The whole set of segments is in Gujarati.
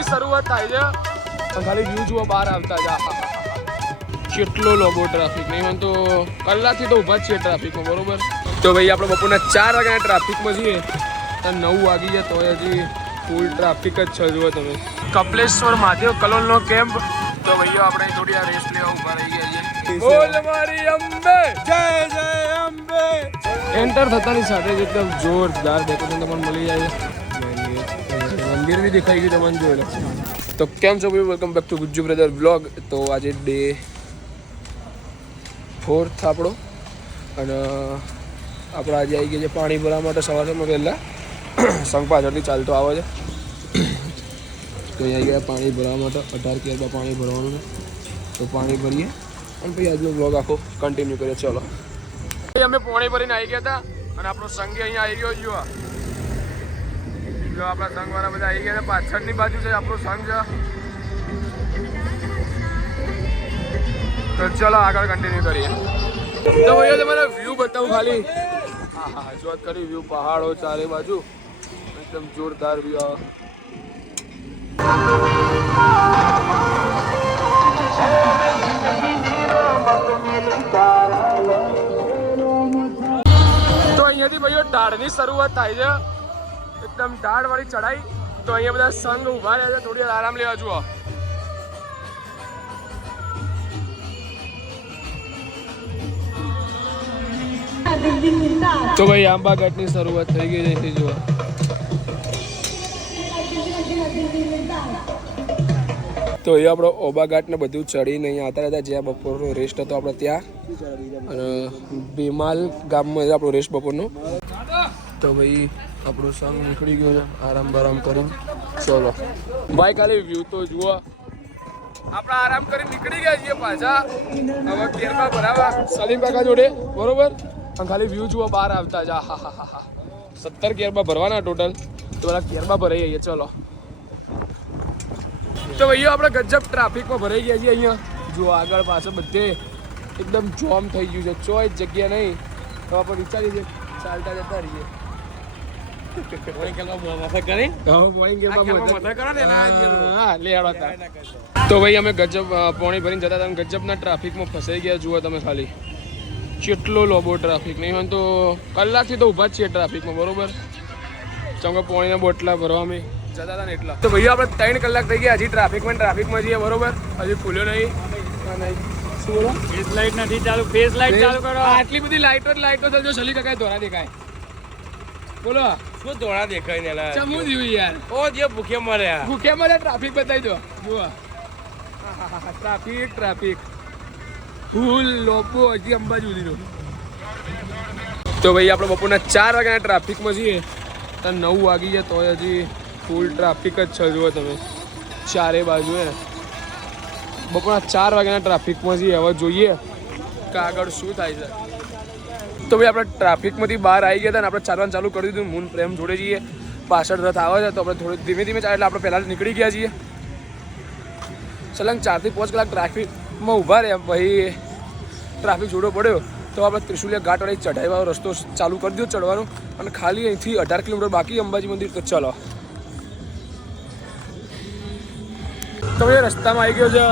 ધાડની શરૂઆત થાય છે ખાલી વ્યૂ જુઓ બહાર આવતા જ કેટલો લોબો ટ્રાફિક નહીં હોય તો કલાકથી તો ઊભા જ છીએ ટ્રાફિકમાં બરોબર તો ભાઈ આપણે બપોરના 4 વાગ્યાના ટ્રાફિકમાં છીએ તો 9 વાગી જાય તો હજી ફૂલ ટ્રાફિક જ છે જુઓ તમે કપલેશ્વર મહાદેવ કલોલનો કેમ્પ તો ભાઈઓ આપણે થોડી આ રેસ્ટ લેવા ઊભા રહી ગયા છીએ બોલ મારી અંબે જય જય અંબે એન્ટર થતાની સાથે જ એકદમ જોરદાર ડેકોરેશન તમને મળી જાય મંદિર બી દેખાઈ ગયું તમને જોઈ લો તો કેમ છો ભાઈ welcome back to Gujju brother vlog તો આજે ડે 4th આપણો અને આપણે આજે આવી ગયા છે પાણી ભરવા માટે સવારમાં પહેલાં સંઘ પાછળથી ચાલતો આવે છે તો અહીંયા ગયા પાણી ભરવા માટે 18 કેરબા પાણી ભરવાનું છે તો પાણી ભરીએ અને પછી આજનો બ્લોગ આખો કન્ટિન્યુ કરીએ ચલો અમે પાણી ભરીને આવી ગયા હતા અને આપણો સંઘ અહીંયા આવી ગયો જો આપણા સંઘવાળા બધા આવી ગયા છે પાછળની બાજુ છે આપણો સંઘ છે તો ચલો આગળ કન્ટિન્યુ કરીએ તો ભાઈઓ તમારે વ્યૂ બતાવું ખાલી હા જોત કરી વ્યૂ પહાડો ચારે બાજુ એકદમ જોરદાર વ્યૂ તો અહીંયાથી ભાઈઓ ઢાળની શરૂઆત થાય છે એકદમ ઢાળ વાળી ચઢાઈ તો અહીંયા બધા સંઘ ઉભા રહ્યા છે થોડી આરામ લેવા જુઓ તો ભાઈ આંબા ઘાટની શરૂઆત થઈ ગઈ છે જુઓ તો એ આપણો ઓબા ઘાટ ને બધું ચડીને અહીંયા આવતા હતા જ્યાં બપોરનો રેસ્ટ હતો આપણે ત્યાં અને ભીમાલ ગામમાં આપણો રેસ્ટ બપોરનો તો ભાઈ આપણો સંઘ નીકળી ગયો છે આરામ બરામ કરીને ચલો ભાઈ ખાલી વ્યૂ તો જુઓ આપણે આરામ કરીને નીકળી ગયા છીએ પાછા હવે કેરબા ભરાવા સલીમ કાકા જોડે બરોબર અને ખાલી વ્યૂ જુઓ બહાર આવતા જ હા 17 કેરબા ભરવાના ટોટલ તો બધા કેરબા ભરાઈ જઈએ ચલો તો ભાઈઓ આપણે ગજબ ટ્રાફિકમાં ભરાઈ ગયા છીએ અહીંયા જુઓ આગળ પાછળ બધે એકદમ જોમ થઈ ગયું છે ચોઈ જગ્યા નહીં તો આપણે વિચારીએ છીએ ચાલતા જતા રહીએ તો ભાઈ અમે ગજબ પાણી ભરીને જતા હતા ગજબના ટ્રાફિકમાં ફસાઈ ગયા જુઓ તમે ખાલી કેટલો લોબો ટ્રાફિક નહીં હોય તો કલાકથી તો ઊભા જ છીએ ટ્રાફિકમાં બરોબર ચમકે પાણીના બોટલા ભરવામાં જતા હતા ને એટલા તો ભાઈ આપણે 3 કલાક થઈ ગયા હજી ટ્રાફિકમાં જઈએ બરોબર હજી ખુલ્યો નહીં શું બોલો ફેસ લાઇટ નથી ચાલુ ફેસ લાઇટ ચાલુ કરો આટલી બધી લાઇટો જો સલી કાકા ધોરા દેખાય બોલો શું ધોળા દેખાય ને લા ચમુ દીવું યાર ઓ જે ભૂખે મરે ટ્રાફિક બતાવી દો જુઓ ટ્રાફિક ફૂલ લોકો હજી અંબાજી દીધો તો ભાઈ આપણે બપોરના 4 વાગ્યાના ટ્રાફિકમાં છીએ તો 9 વાગી જાય તો હજી ફૂલ ટ્રાફિક જ છે જુઓ તમે ચારે બાજુ હે બપોરના 4 વાગ્યાના ટ્રાફિકમાં છીએ હવે જોઈએ કે આગળ શું થાય છે તો ભાઈ આપણે ટ્રાફિકમાંથી બહાર આવી ગયા હતા ને આપણે ચાલવાનું ચાલુ કરી દીધું મૂન પ્રેમ જોડે જઈએ પાછળ રથ આવે છે તો આપણે થોડું ધીમે ધીમે ચાલે એટલે આપણે પહેલાં નીકળી ગયા છીએ સલંગ 4 થી 5 કલાક ટ્રાફિકમાં ઊભા રહ્યા ભાઈ ટ્રાફિક જોડો પડ્યો તો આપણે ત્રિશુલિયા ઘાટ વાળી ચઢાઈવાળો રસ્તો ચાલુ કરી દીધો ચડવાનો અને ખાલી અહીંથી 18 કિલોમીટર બાકી અંબાજી મંદિર તો ચલો તો ભાઈ રસ્તામાં આવી ગયો છે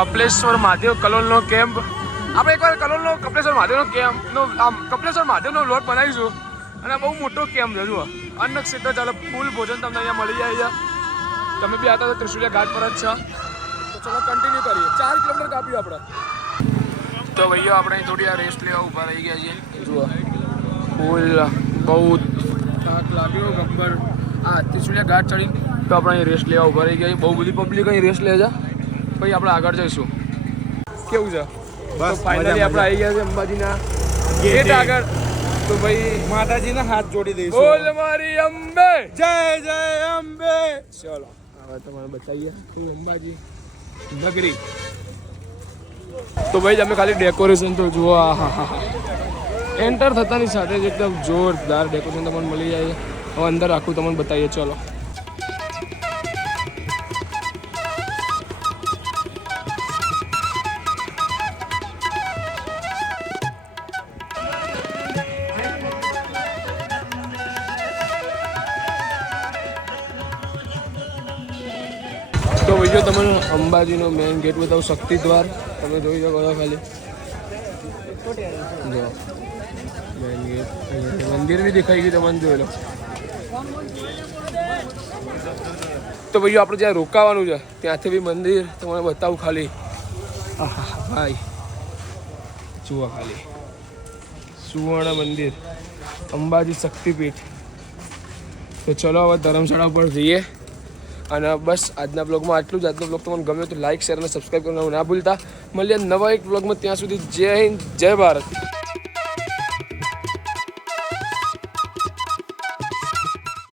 કપલેશ્વર મહાદેવ કલોલનો કેમ્પ આપણે એકવાર કલોલનો કપલેશ્વર મહાદેવનો કેમ્પનો કપલેશ્વર મહાદેવનો વ્લોગ બનાવીશું અને બહુ મોટો કેમ્પ છે જુઓ અન્ન ક્ષેત્ર ચાલે ફૂલ ભોજન તમને અહીંયા મળી જાય તમે બી આવતા તો ત્રિશુલિયા ઘાટ પર જ છે તો ચલો કન્ટિન્યુ કરીએ 4 કિલોમીટર કાપ્યું આપણે તો ભાઈઓ આપણે થોડી આ રેસ્ટ લેવા ઊભા રહી ગયા છીએ જુઓ ફૂલ બહુ થાક લાગ્યો ગબ્બર આ ત્રિશુલિયા ઘાટ ચડી તો આપણે અહીં રેસ્ટ લેવા ઊભા રહી ગયા બહુ બધી પબ્લિક અહીં રેસ્ટ લે છે પછી આપણે આગળ જઈશું કેવું છે બસ ફાઇનલી આપણે આવી ગયા છે અંબાજીના ગેટ આગળ તો ભાઈ માતાજીના હાથ જોડી દઈશું બોલ મારી અંબે જય જય અંબે ચલો હવે તમારે બતાવીએ અંબાજી નગરી તો ભાઈ તમે ખાલી ડેકોરેશન તો જુઓ હા એન્ટર થતાની સાથે જ એકદમ જોરદાર ડેકોરેશન તમને મળી જાય હવે અંદર આખું તમને બતાવીએ ચલો તો બીજો તમને અંબાજીનો મેઇન ગેટ બતાવું, શક્તિ દ્વાર તમે જોઈ શકો છો ખાલી. જો મેઇન ગેટ, મંદિર બી દેખાઈ ગયું, તમને જોઈ લો. તો ભાઈઓ આપણે જ્યાં રોકાવાનું છે ત્યાંથી બી મંદિર તમને બતાવું ખાલી. હા ભાઈ જુઓ ખાલી સુવર્ણ મંદિર, અંબાજી શક્તિપીઠ. તો ચલો હવે ધર્મશાળા ઉપર જઈએ. અને બસ આજના બ્લોગમાં આટલું જ. આજનો બ્લોગ તમને ગમ્યો તો લાઇક, શેર અને સબસ્ક્રાઈબ કરવાનું ના ભૂલતા. મળીએ નવા એક બ્લોગમાં. ત્યાં સુધી જય હિન્દ, જય ભારત.